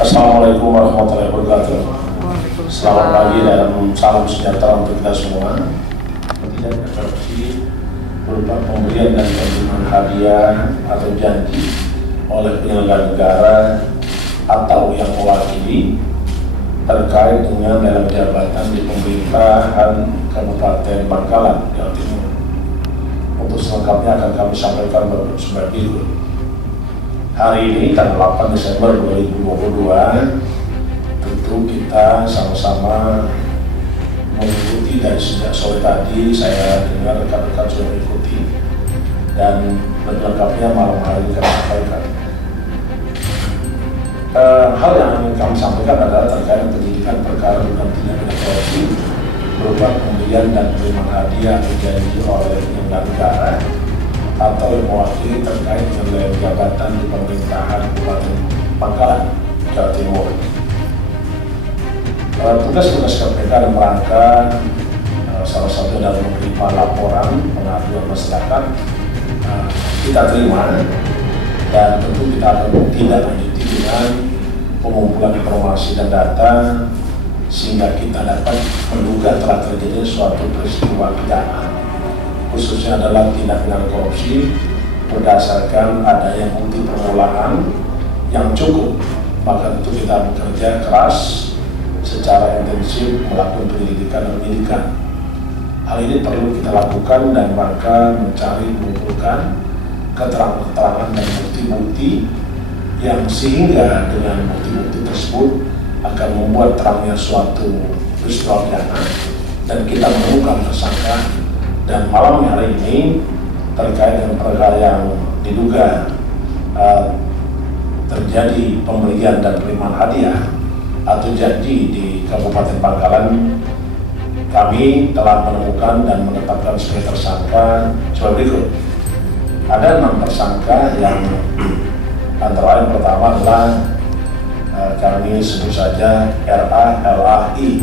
Assalamualaikum warahmatullahi wabarakatuh. Selamat pagi dan salam sejahtera untuk kita semua. Tidak ada korupsi berupa pemberian dan penerimaan hadiah atau janji oleh penyelenggara negara atau yang mewakili terkait dengan dalam jabatan di pemerintahan Kabupaten Bangkalan, Jawa Timur. Untuk selengkapnya akan kami sampaikan sebagai berikut. Hari ini tanggal 8 Desember 2022, tentu kita sama-sama mengikuti dari sejak sore tadi. Saya dengar rekan-rekan sudah mengikuti, dan lengkapnya malam hari ini kami sampaikan. Hal yang ingin kami sampaikan adalah terkait penyidikan perkara dugaan tindak pidana korupsi berupa pemberian dan penerimaan hadiah atau janji oleh penyelenggara negara atau yang mewakili terkait dengan jabatan di pemerintahan Kabupaten Bangkalan, Jawa Timur. Tugas-tugas KPK dalam rangka salah satu adalah menerima laporan pengaduan masyarakat, kita terima, dan tentu kita akan tindak lanjuti dengan pengumpulan informasi dan data sehingga kita dapat menduga telah terjadi suatu peristiwa pidana, khususnya adalah tindak pidana korupsi berdasarkan adanya bukti permulaan yang cukup. Maka tentu kita bekerja keras secara intensif melakukan penyelidikan dan penyidikan. Hal ini perlu kita lakukan dan rangka mencari mengumpulkan keterangan-keterangan dan bukti-bukti yang sehingga dengan bukti-bukti tersebut akan membuat terangnya suatu peristiwa pidana dan kita menemukan tersangka. Dan malam hari ini terkait dengan perkara yang diduga terjadi pemberian dan penerimaan hadiah atau janji di Kabupaten Bangkalan, kami telah menemukan dan menetapkan sebagai tersangka sebagai berikut. Ada 6 tersangka yang antara lain pertama adalah kami sebut saja LAI,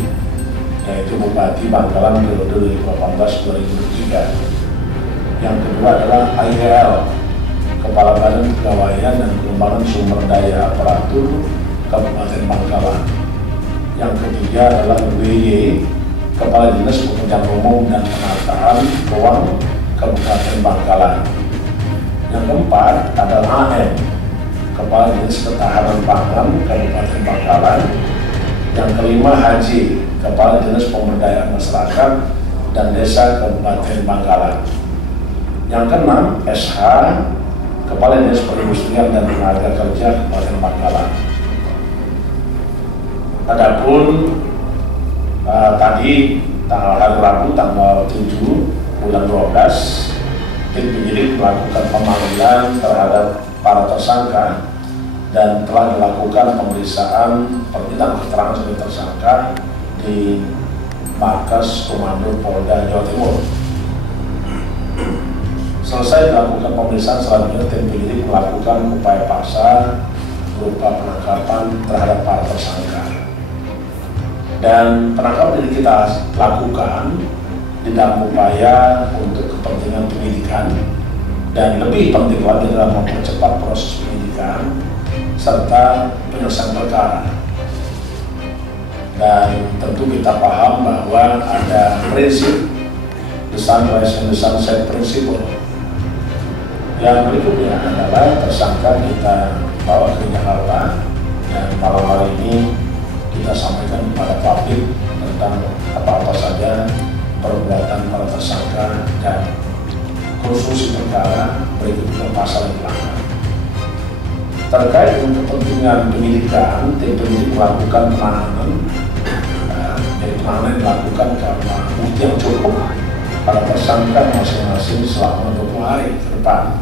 yaitu Bupati Bangkalan periode 2018-2023. Yang kedua adalah IEL, Kepala Badan Kepegawaian dan Pengembangan Sumber Daya Aparatur Kabupaten Bangkalan. Yang ketiga adalah WY, Kepala Dinas Pekerjaan Umum dan Penataan Ruang Kabupaten Bangkalan. Yang keempat adalah AM, Kepala Dinas Ketahanan Pangan Kabupaten Bangkalan. Yang kelima Haji, Kepala Dinas Pemberdayaan Masyarakat dan Desa Kabupaten Bangkalan. Yang keenam SH, Kepala Dinas Perindustrian dan Tenaga Kerja Kabupaten Bangkalan. Adapun tadi hari Rabu tanggal 7 bulan 12, tim penyidik melakukan pemanggilan terhadap para tersangka dan telah dilakukan pemeriksaan permintaan keterangan sebagai tersangka di Markas Komando Polda Jawa Timur. Selesai dilakukan pemeriksaan, selanjutnya tim penyidik melakukan upaya paksa berupa penangkapan terhadap para tersangka. Dan penangkapan ini kita lakukan di dalam upaya untuk kepentingan penyidikan, dan lebih penting lagi adalah mempercepat proses penyidikan serta penyelesaian perkara. Dan tentu kita paham bahwa ada prinsip the sunrise and the sunset principle. Yang berikutnya adalah tersangka kita bawa ke Jakarta, dan malam hari ini kita sampaikan kepada publik tentang apa-apa saja perbuatan para tersangka dan konstruksi perkara berikutnya pasal yang dilanggar. Terkait dengan kepentingan penyidikan, tim penyidik melakukan penahanan. Jadi penahanan dilakukan karena bukti yang cukup para tersangka masing-masing selama 20 hari ke depan.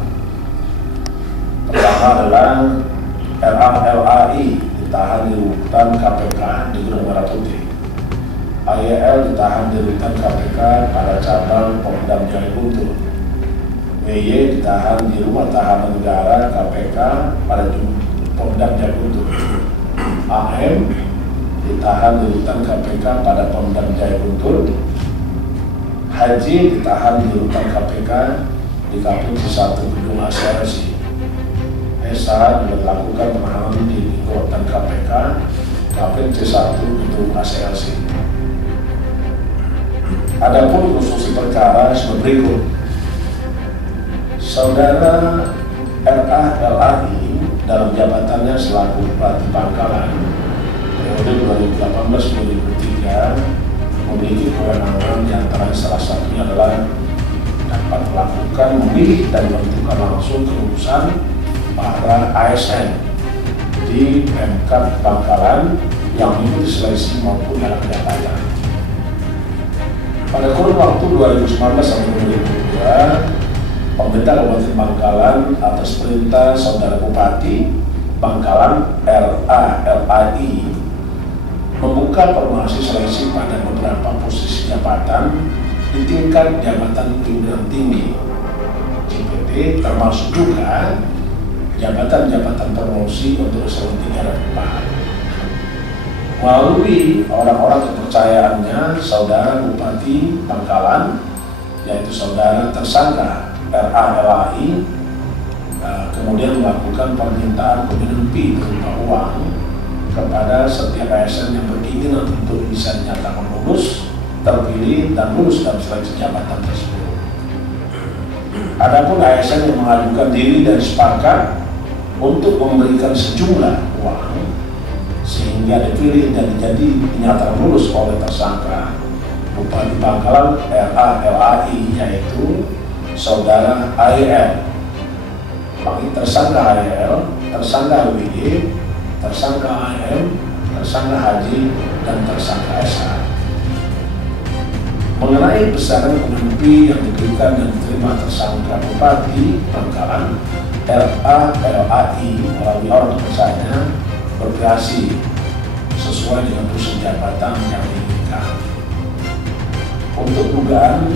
Pertama adalah LAI ditahan di rutan KPK di Gunung Merah Putih. IEL ditahan di rutan KPK pada cabang Pemdam Jaya Guntur. WY ditahan di rumah tahanan negara KPK pada Pemdam Jaya Guntur. AM ditahan di rutan KPK pada Pemdam Jaya Guntur. Haji ditahan di rutan KPK di Kapolri 1 Gedung ACRC. Esa juga dilakukan penahanan di rutan KPK, Kapil C1 Gedung ACLC. Adapun konstruksi perkara sebagai berikut. Saudara RA-LAI dalam jabatannya selaku Bupati Bangkalan periode 2018-2023 memiliki kewenangan di antara salah satunya adalah dapat melakukan, memilih dan menentukan langsung keputusan para ASN di Pemkab Bangkalan yang mengikuti seleksi maupun dalam jabatan. Pada kurun waktu 2019 sampai 2022, pemerintah Kabupaten Bangkalan atas perintah Saudara Bupati Bangkalan RA-LAI membuka formasi seleksi pada beberapa posisi jabatan di tingkat jabatan pimpinan tinggi JPT, termasuk juga jabatan-jabatan promosi untuk eselon 3 dan 4. Melalui orang-orang kepercayaannya Saudara Bupati Bangkalan, yaitu Saudara tersangka RA-LAI, kemudian melakukan permintaan pemberian fee berupa uang kepada setiap ASN yang berkeinginan untuk bisa dinyatakan lulus, terpilih, dan lulus dalam seleksi jabatan tersebut. Adapun ASN yang mengajukan diri dan sepakat untuk memberikan sejumlah uang sehingga dipilih dan jadi dinyatakan lulus oleh tersangka Bupati Bangkalan RA-LAI, yaitu Saudara AEL, tersangka AEL, tersangka WD, tersangka AM, tersangka Haji, dan tersangka SA. Mengenai besaran penghenti yang diberikan dan diterima tersangka Bupati Bangkalan RA-LAI melalui orang kepercayaannya bervariasi sesuai dengan posisi jabatan yang diinginkan. Untuk dugaan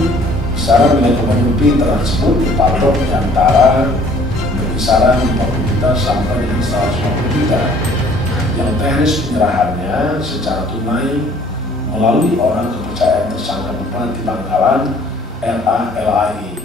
besaran nilai penghenti tersebut dipatok di antara kisaran 50 juta sampai dengan 150 juta, yang teknis penyerahannya secara tunai melalui orang kepercayaan tersangka Bupati Bangkalan RA-LAI.